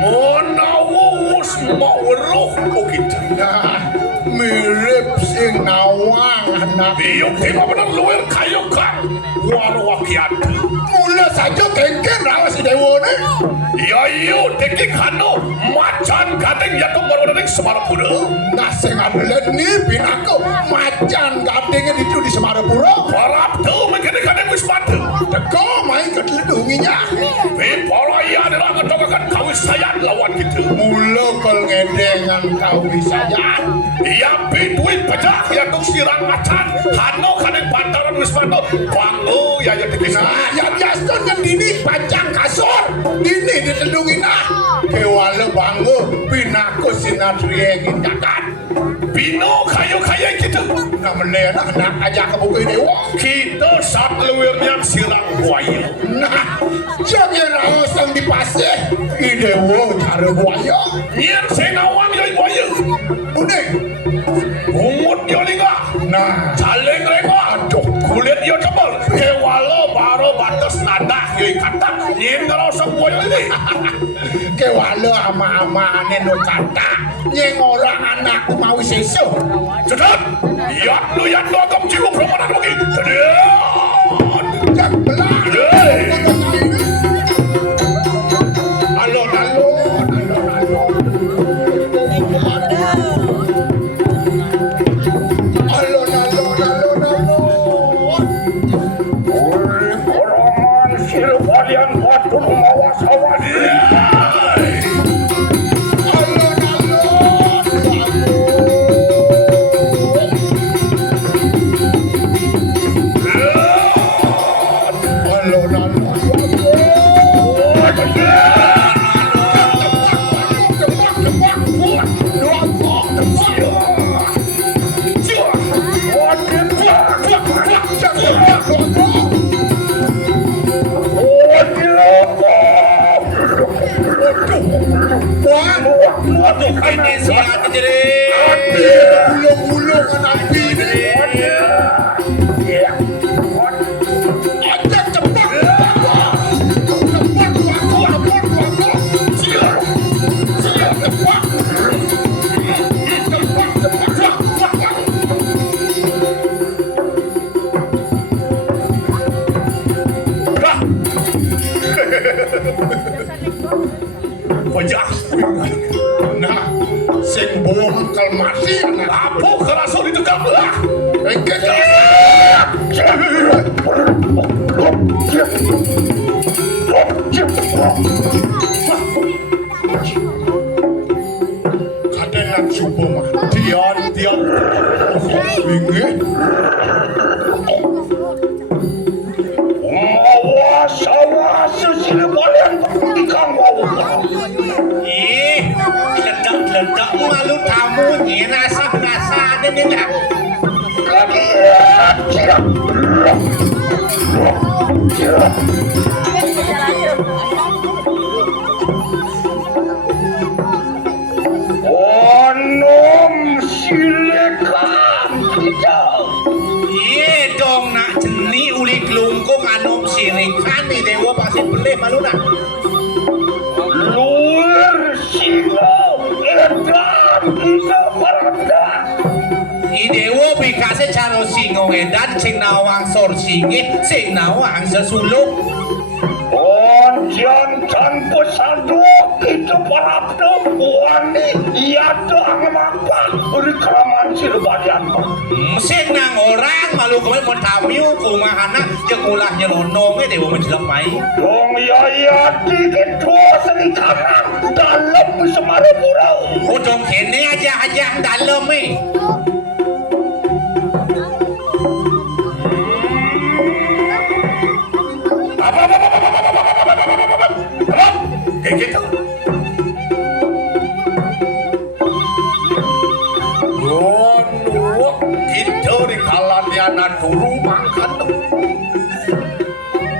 Monawus mau roh begitu. Nah, mirip sing nawang anak. Iyo kira bener luwer kayu kan. Wakiat. Mula saja kengken rawas si Dewane. Ya iyo teki kano macan gading ya tuh baru Semarapura. Nah sing abelet ni pinako macan gading itu di Semarapura. Harap tuh mungkin gading wis mati. Teko main ketelunginya. Pola iya adalah ngedogakan kawisayan lawan gitu. Mula kol ngedengan kawisayan. Iya duit pajak ya tuh sirang macan. Hano kadang bantaran wis mati. Bangu ya teki. Nah ya biasa kan dini pajang kasur. Dini ditelungin kewala bangu pinako sinatri gindakan. Bino kayu-kayu gitu. Nah melena anak aja kebuka dewa. Kita saat luwirnya sirang buaya. Nah jangan rawas yang dipasih. Idewo cara buaya. Nyen senawang yoi buaya. Unik. Umut yolinga. Nah Caleng reko. Aduh kulit yo tebal. Kewala baru batas nada yoi kata. Nyen ngerasa buaya ini. kewala ama-ama ane no kata. Nyeng orang anak mau sesu. Sedot. Yat lu yang dogam jiwa perempuan lagi. Sedot. Jak belah. Ini siapa jadi? Gulung-gulung anak bini. Ajak cepat. Pajak. Nah, sing bohong kal mati anak. Apa kerasa di tegal belah? Engke kadenan subuh mah. Dian. Bingi. Awas sesile balen ikang wawu. Ih, ledak-ledak malu tamu nih nasa ada nih lah. Onom silekan kita. Iya dong nak jeni uli kelungkung anom sirikan nih dewa pasti beli malu nak. Luar silo edan kita berada. Idewo bikase caro singo edan sing nawang sor singi sing nawang sesuluk. Onjan tanpa saduk kita berada wani iya doang mapa berikhlaman sirbadian pak. Sing nang orang malu kemarin mau tamiu kumahana yang ulah nyelonongnya dewa menjelak mai. Dong ya dikit sering kanan dalam Semarapura. Udong kene aja dalam nih. Kayak gitu. Waduh, kita di kalaniana dulu makan.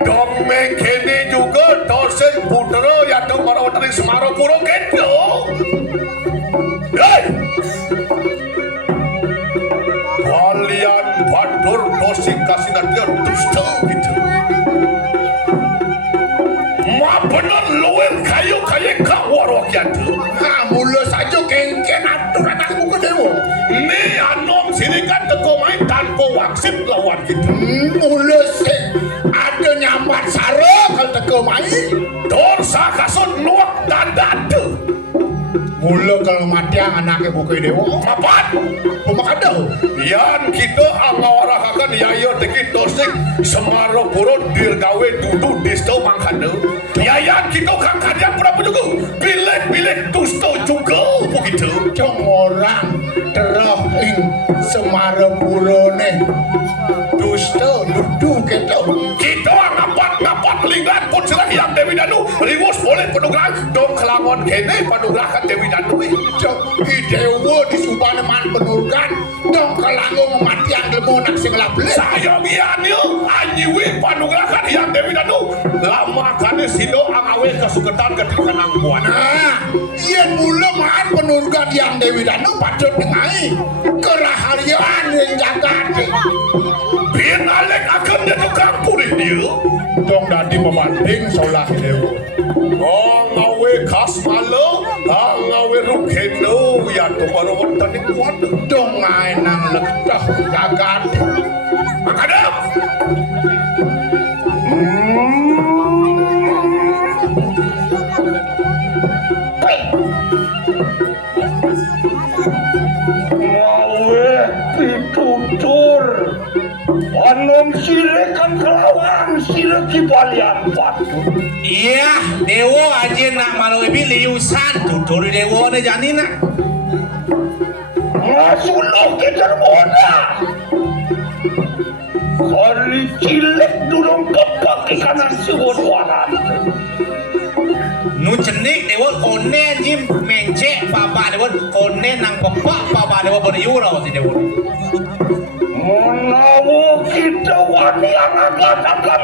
Dong kene juga dosen putra ya dong orang dari Semarapura gitu. Hei, kalian badur dosen kasih nanti dusta gitu. Ma bener luar kayu wangsip lawan kita. Mula sing ada nyambat sara kalau teka mai. Dorsa kasut nuak dan dada. Mula kalau mati anaknya bukai dewa. Mapat. Pemakadau. Yan kita angawarahakan yayo teki tosik semaro puro dirgawe dudu disto mangkana. Yayan kita kangkanya berapa juga. Bilek-bilek dusto juga begitu. Cong orang terah ing Semarapura dusta dudu kita. Kita ngapat linggan pun serang yang Dewi Danu. Riwus boleh penugrahan dong kelangon kene penugrahan Dewi Danu. Cok idewo di subane man penurgan dong kalango mati yang lemu nak sing lablek. Saya mianyo anyiwi penugrahan yang Dewi Danu. Lama kane sido angawe kesuketan ketika nang buana. Nah, yen mula man penurgan yang Dewi Danu patut dengai keraharian yang jagat. Bin alek akan dia tukang pulih dia. Dong dadi membanding solah dewo. Ngawe khas malo, ngawe rukeno ya to baru wonten ing kuat. Dong ngai nang letah jagat. Makadam. Ngawe pitutur. Panom sirekan kelawan sireki balian batu. Iya, dewo aja nak malu ibi liusan tutur dewo ne janina. Ngasuloh kita moda. Kali cilek durung kepak ke kanan siwon-wanan. Nu cenik dewo kone jim mencek papa dewo kone nang pepak papa dewo beriura si dewo. Menawo kita wani yang agak-agak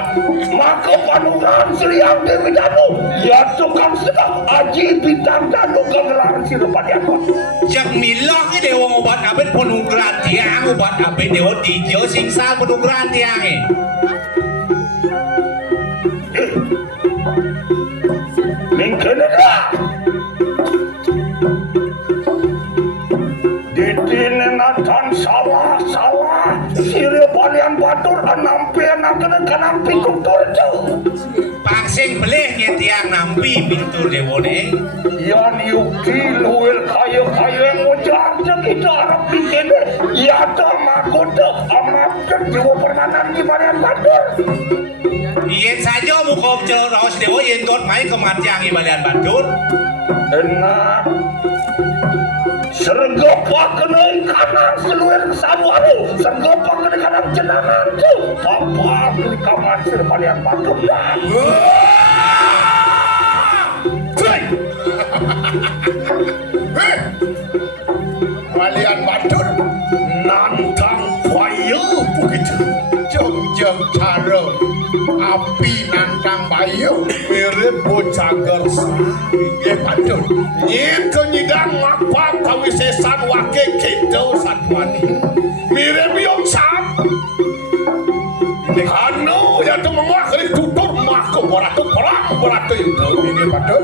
maka panuran Sriang Dewi Danu ya tukang sedang aji bintang danu kegelaran sirepan yang Jak milah ni dewo ngobat abet penungguran tiang ngobat abet dewo dijo singsa penungguran tiang eh. Mungkin ada Dinenatan salah sire balian batur nampi anak nampi kutur itu Pangsing beleh nye tiang nampi pintu dewo ne. yan yuki luwil kayu yang ujar kita harap bikin ya makota amat jiwa permanan di balian batur Yen saja muka ceros dewo yen tot mai kematian ibalian batur. enak sergopa kena ikanang seluar sabuaru sergopa kena ikanang jenangan tu apa kena kamar serpan yang batuk dah Walian batur nantang bayu begitu jeng cara api nantang bayu mirip bocah gersa nggih batur. nyin kenyidang mapa kawisesan wake kedo satwani mirip yung sap anu ya tu menguak kali tutur mako boratu itu Nggih batur.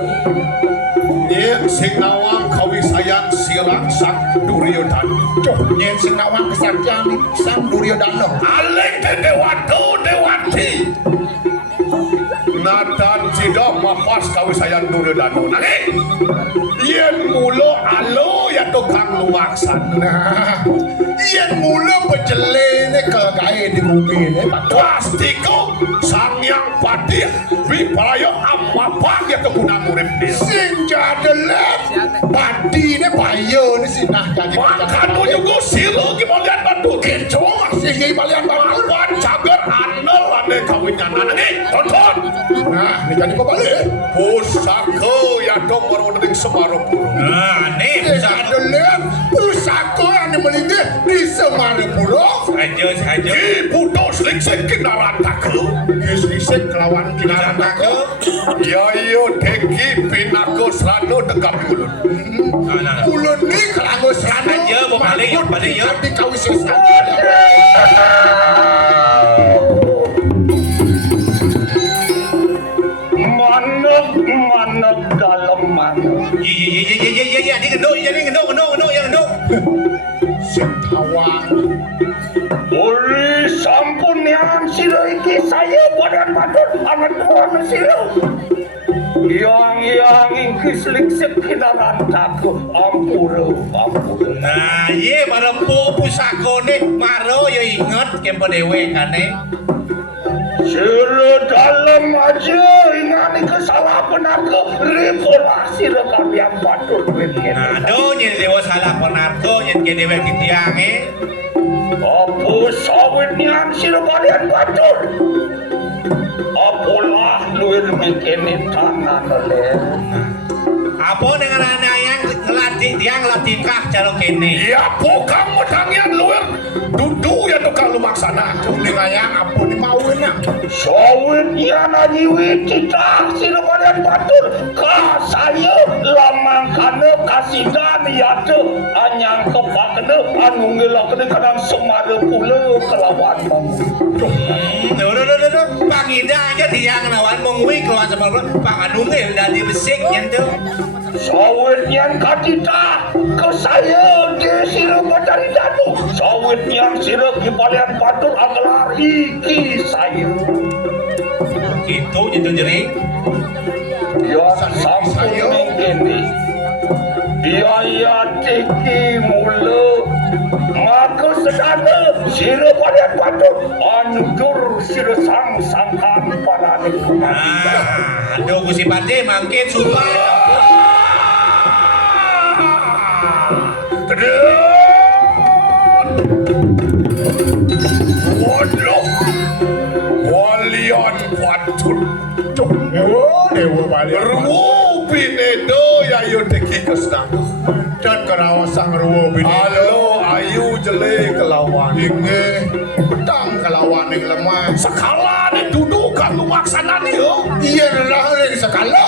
nyin sing nawang kawisayan sirang sak Duryodhana Cok nyen sing nawang kesaktian Sang Duryodhana. alek dewati Natan tidak mapas kawisayan Duryodhana nanging yen mulo alo ya tukang lumaksan Nah, yen mula pejelene kagae di bumi ne batur. Pastiko sang yang pati bipalayo amapak ya kegunaan urip dia Sing jadelet badine bayo ne sinah jadi makan juga silo gimana batur kencong sing balian batur. Makan cager anel ane kawinnya nanging tonton Nah, ini jadi kebalik. pusaka ya dong orang-orang Semarapura Nah, nih Jadelet pusaka ane melinggih di Semarapura. saja. di putus lingsik kendaraan takut Gisik kelawan kinaran aku. yayo teki pinako serano tegap ulun Nah. Ulun ni kelanggo serana. Aja, bawa balik, balik, ya. Tapi kau sesan. maneg dalam maneg Iya, ini genduk, yang genduk. Sing tawang Uri sampun yang sila iki saya badan batur anak tuan sila. Yang iki seliksik kinaran taku ampura. Nah, iya pada pusakone maro ya inget ke pedewe kane. Sila dalam aja ingani kesalahan aku repolasi rekan yang batur. Nah, do nyen dewa salah penarko nyen ke dewe kitiange. Apa sawitnya sila badan batur? Apalah luir mikini tangan oleh. Apa dengan anak yang ngelatih kah cara kene? Ya bukan medangnya luir dudu ya tukang lumaksana. Dengan yang apa ni maunya? Sawit ya nanyiwi cita sila badan batur. Ka saya lamang kana kasidan yate anyang kepakne anu ngelakne kadang semara pula kelawan mamu. Pangida aja tiang nawan mengui keluar sama panganunge udah dibesik nyentuh. Sawit yang katita ke saya di sila badari danu. Sawit yang sila kipalian batur agelar iki saya. Gitu nyentuh jering. Ya sampun ini. Ya tiki mula. Maka sedana sila balian batur anjur sila sang-sangkan parani kumanda. Aduh Gusti Pati mangkin sumpah. Waduh, walian batur. Dewa balik. Rupi nedo ya yuteki kesnang. Dan kerawasan ruwo bini. Halo, ayu jele kelawan. Inge petang kelawan yang lemah. Sekala ni dudukan lumaksana ni yo. Iya adalah yang sekala.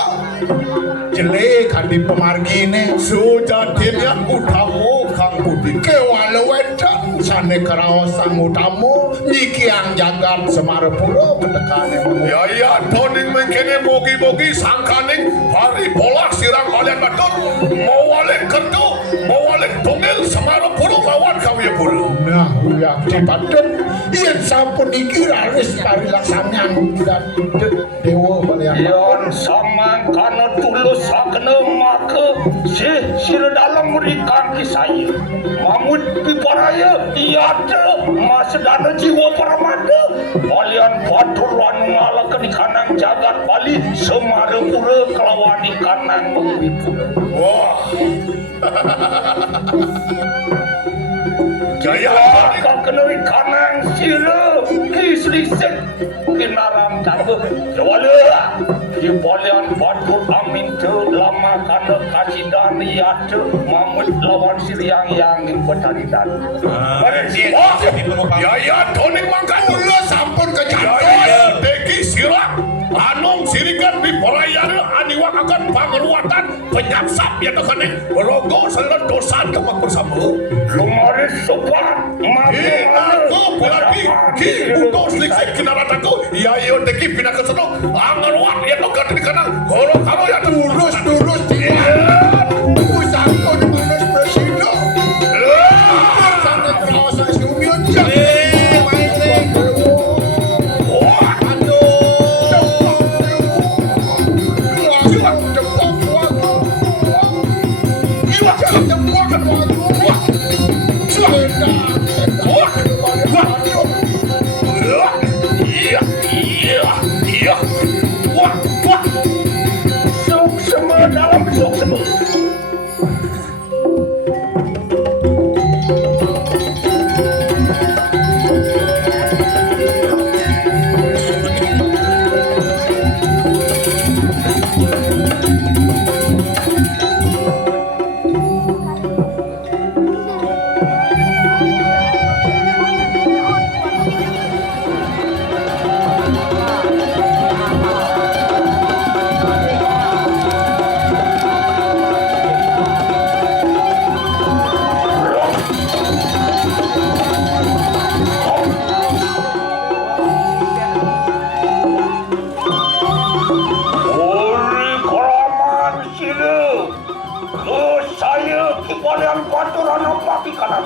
Jelek di pemargi ini. Sudah dia utamu kang budi. Kewalau wedan sane kerawasan utamu niki yang jagat semara pulau pendekane. Ya toning mengkene bogi-bogi sangkaning hari bola sirang kalian batur. Mau walik kertu, mau walik tunggal semara pulau lawan kau ya pulau. Nah, ya dipatut iya sampun niki raris parilaksana dan dewa balian. Yon sama karena tulus sakna maka sila dalam merikan kisah mamut piparaya iada masa dana jiwa paramada kalian batur anu ngalakan ikanang jagat Bali semara pura kelawan ikanang mengipu. Wah. Jaya kau kena ikanang sila kislisik kinaram jaga jawala di balian batur amin tu lama kana kasidan iada mamut lawan siliang yang bertaridan. Ya toning mangkan Ulo sampun kejantos. ya teki sirak anong sirikan di perayaan aniwak akan pengeruatan penyapsap ya tekane rogo salah dosa kemak bersama lumaris sopan aku berarti ki butuh seliksik kinarat aku ya iyo teki pindah ke sana angeruat ya tokat di kanan kalau ya Durus Usangko di mana presiden. Sane kerawasan sumion jak. Iya. Wah. Sok semua dalam sok semua. Saya kembalian baturan apa di kanan.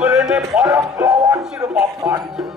Merene para pelawan Sirepapan.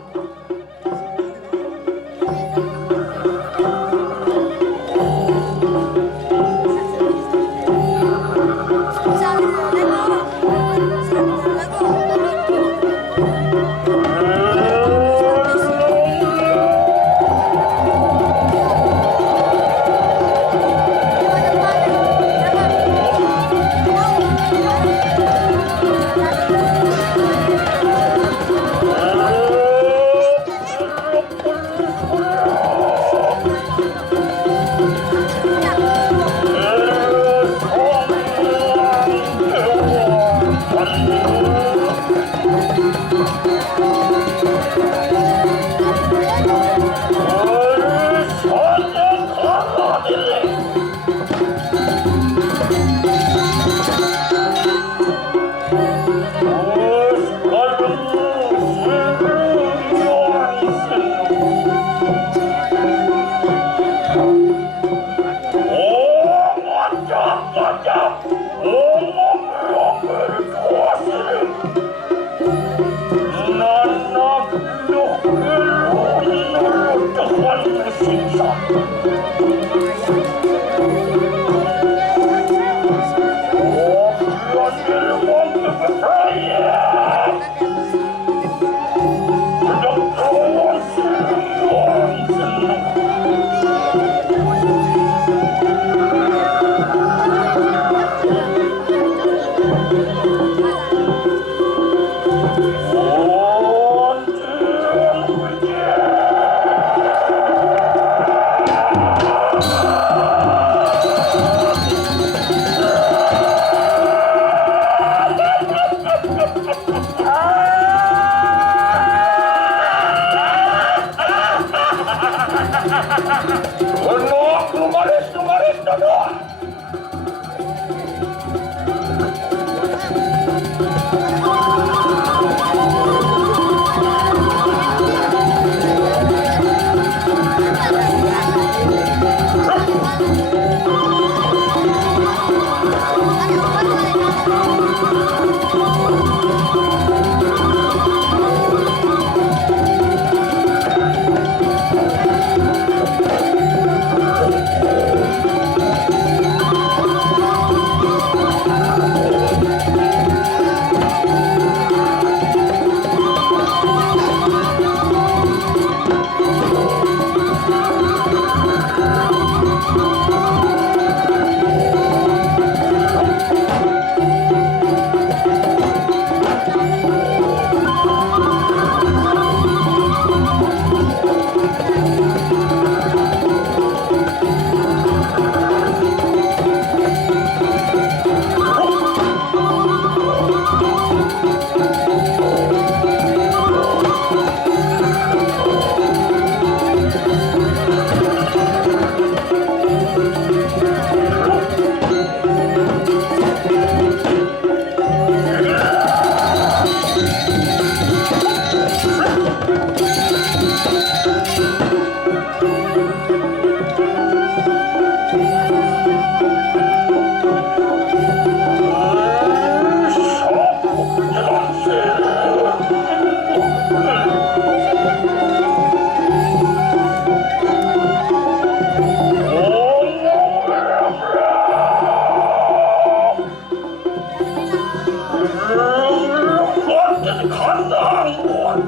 bangun.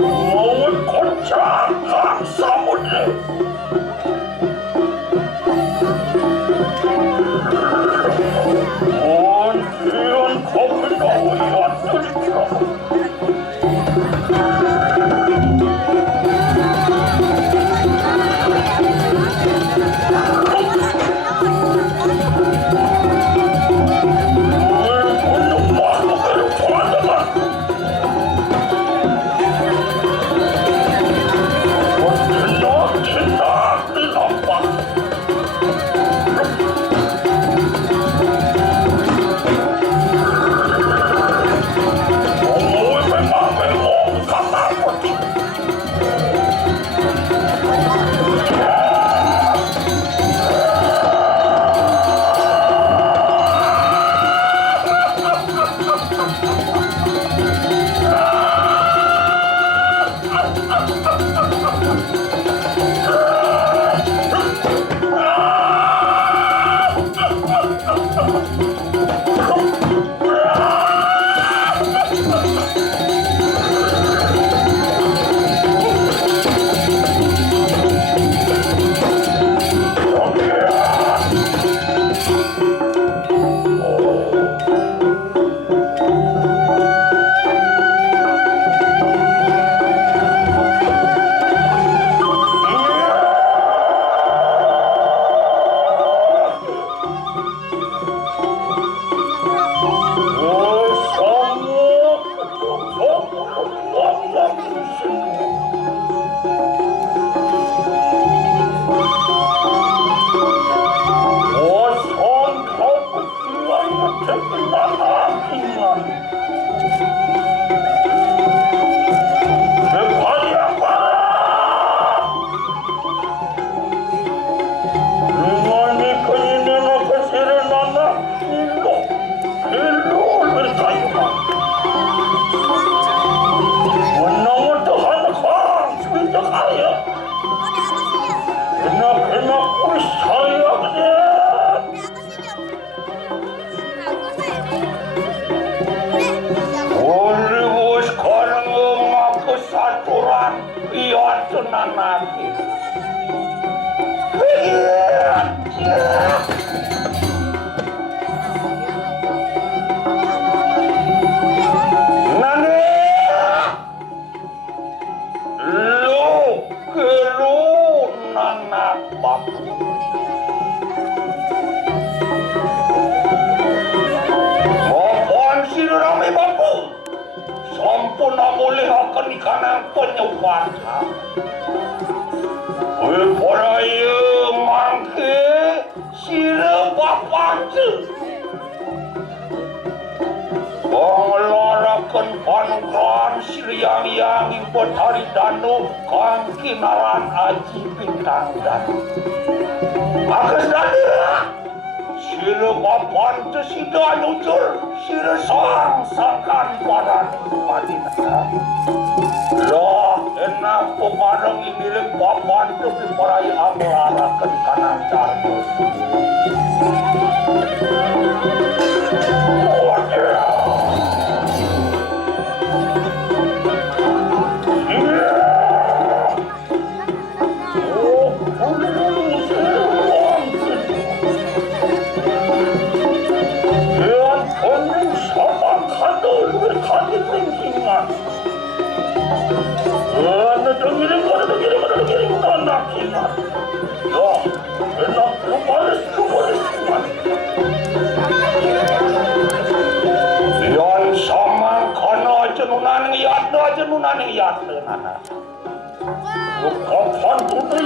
Mau kocak samudra. Montian kopi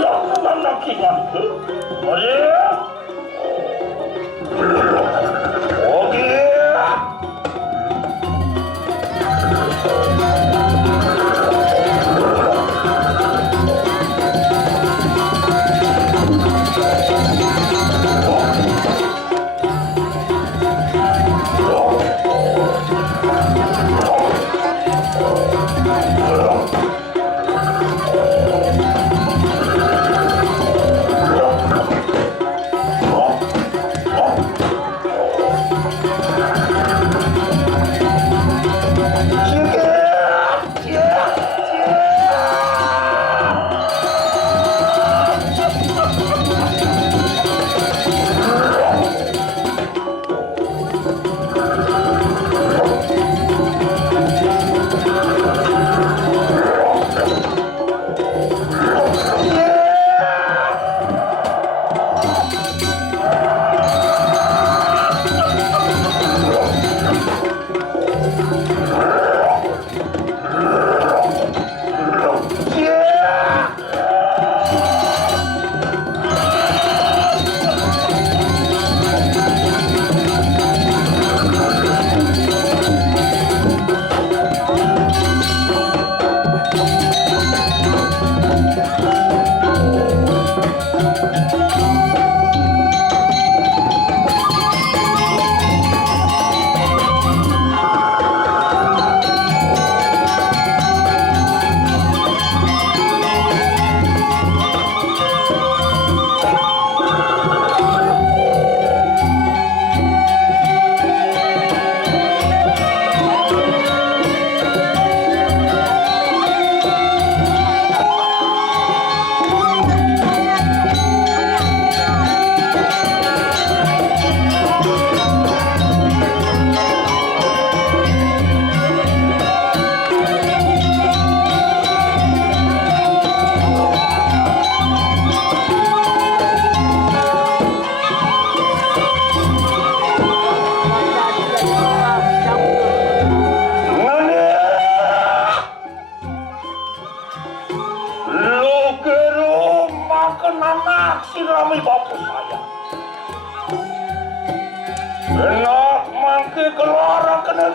yang tercak.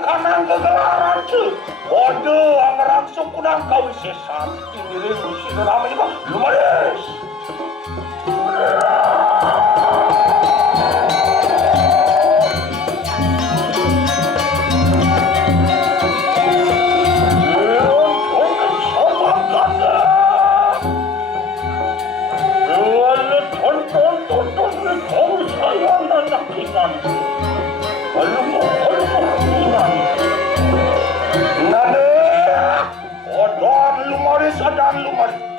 kanang kegelaran tuh. Waduh, angerangsung kunang kau sesat. Ini rindu si ramai bang, lumayan. Adan lumaris.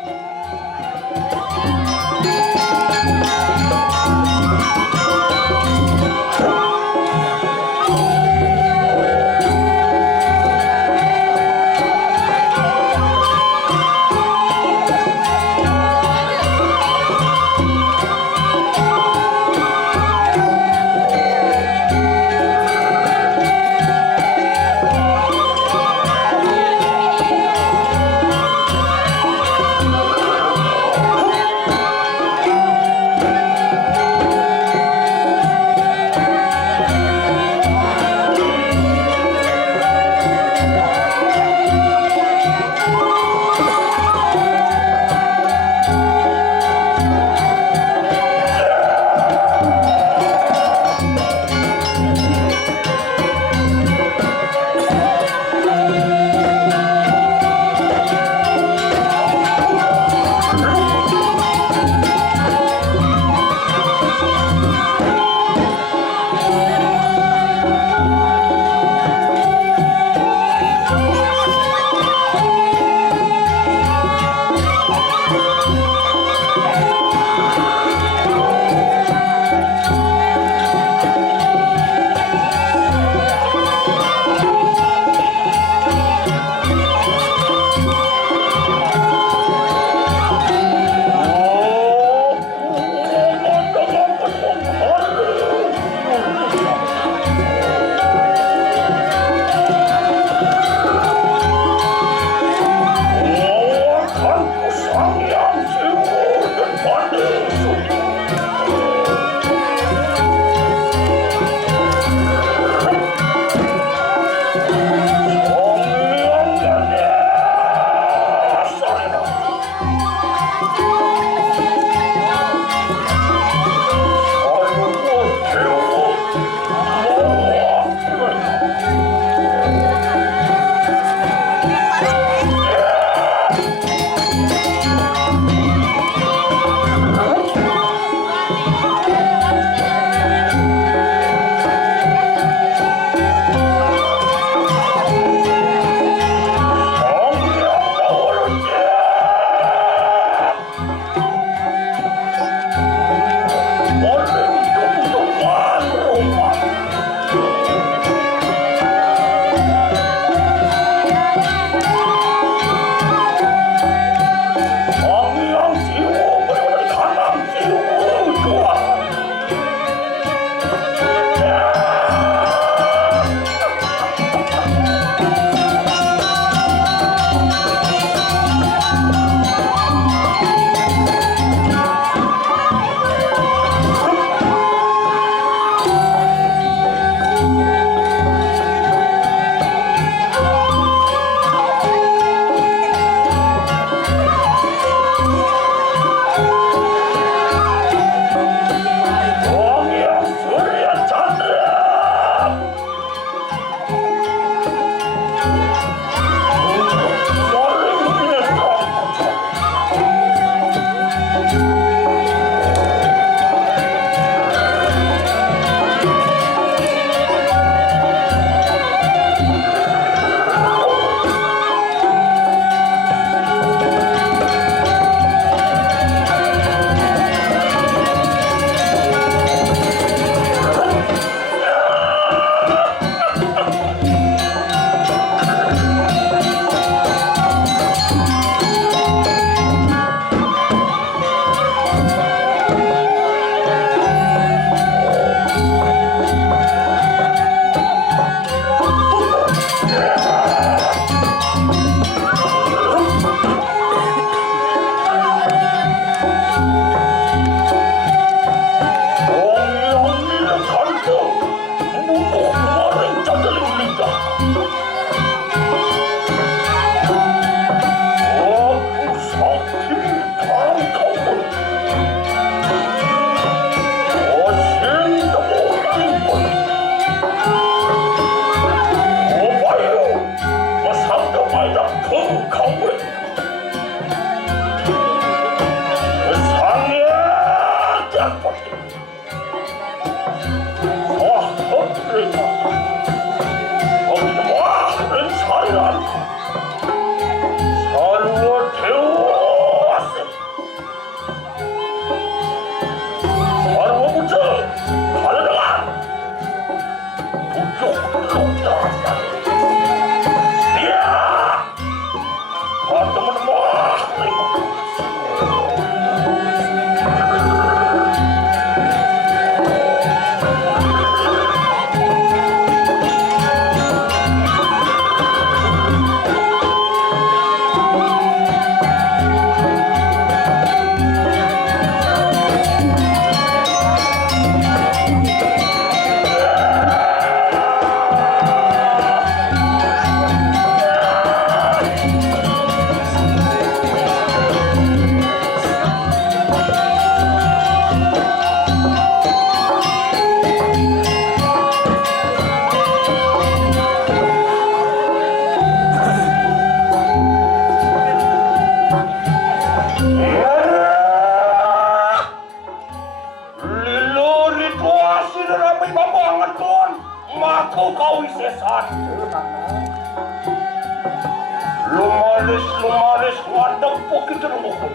Lumaris ngadep bukit terungkul.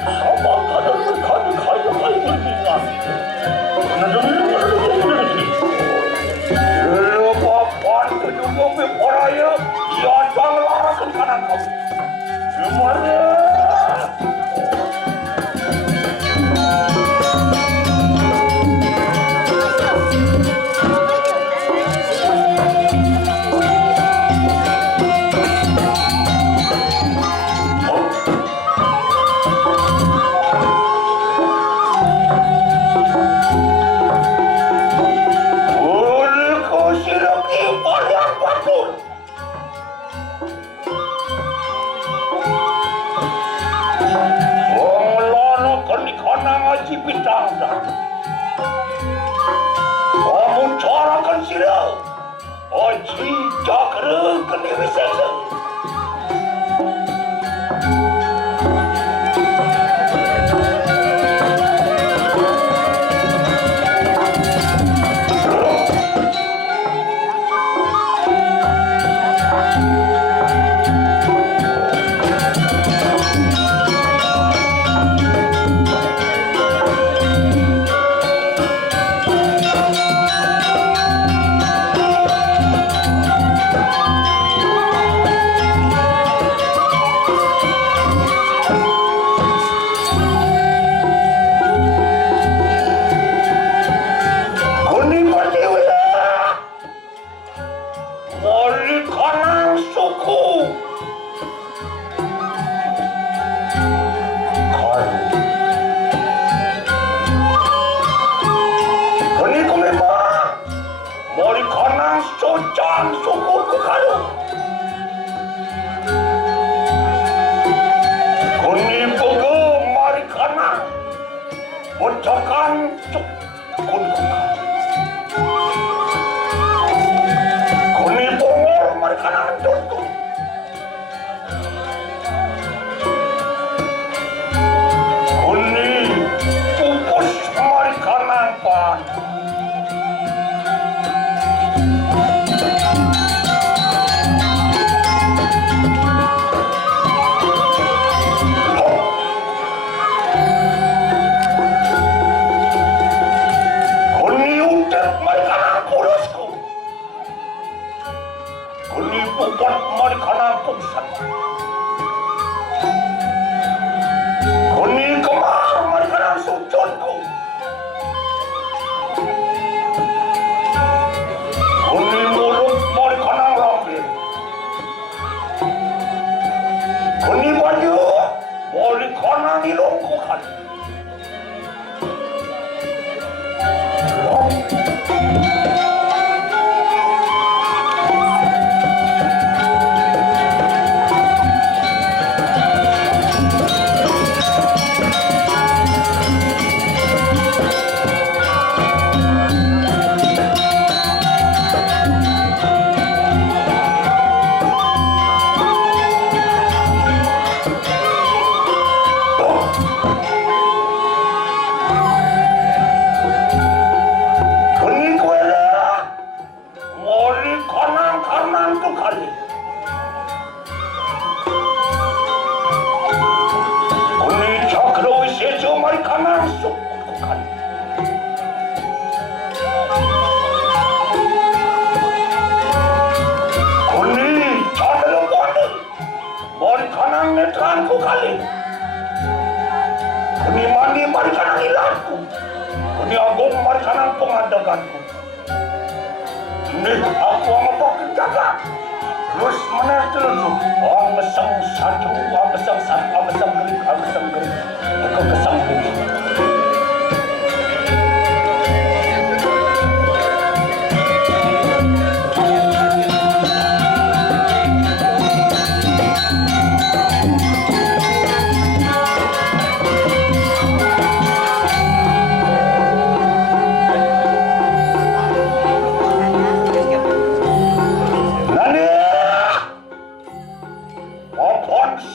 Sama kadang kaya beginian. Papan kedua beporaya, ia jangan larakan kanan kamu. Gimana? Memuncarakan sila Oji Jakra Kediri Sesa.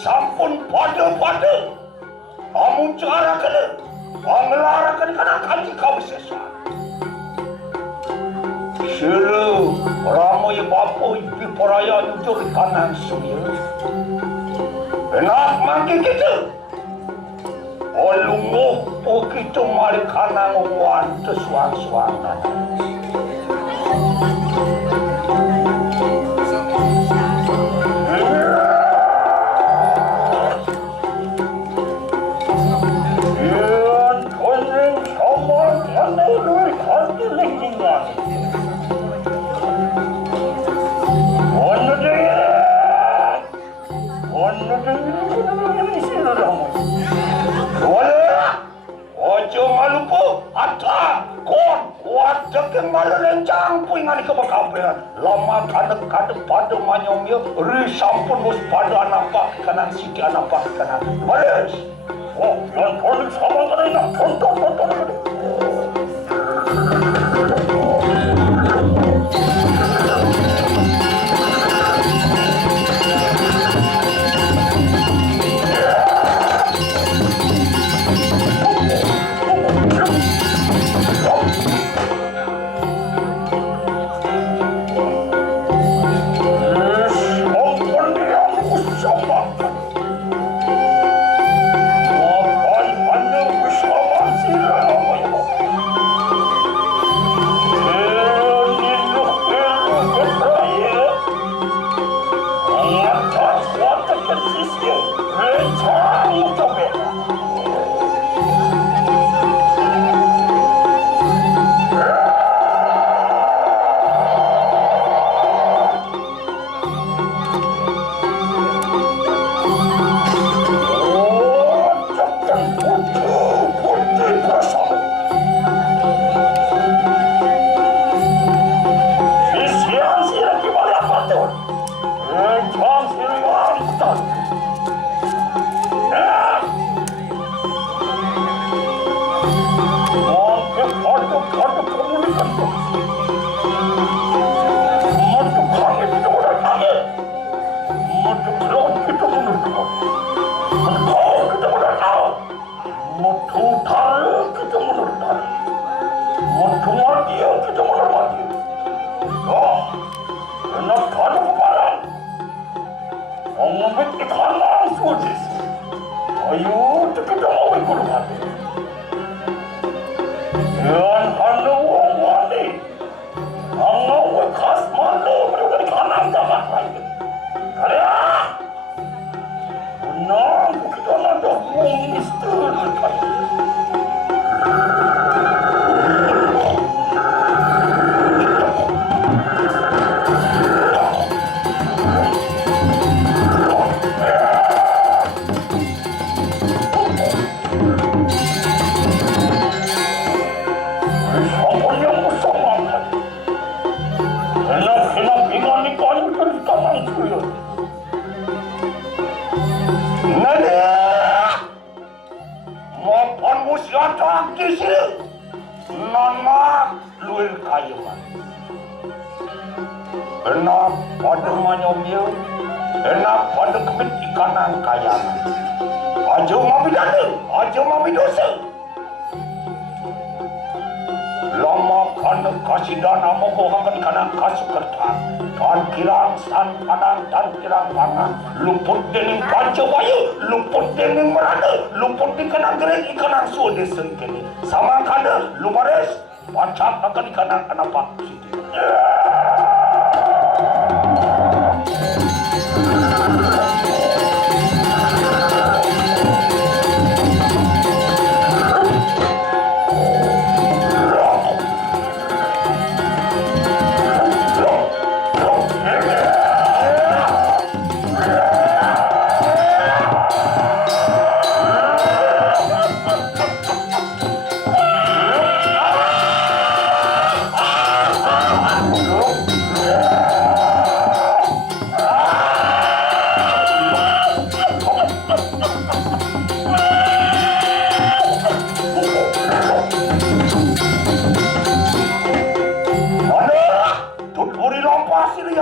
Sampun pada kamu cara kena Sila, ramai bapa ibu peraya jujur kanan suya. Enak makin kita. Olungo po kita mari kanan wan tersuang-suangan. Lama kadang-kadang pada manyomnya risampun mus pada anapa kanan siki anapa kanan malis oh yang paling sama kena tonton luput dening panca bayu, luput dening merana, luput di kanang gereng ikanang sude sengkini. Sama kada lumares, pacak akan ikanang anapak siti.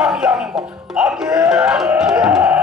yang agi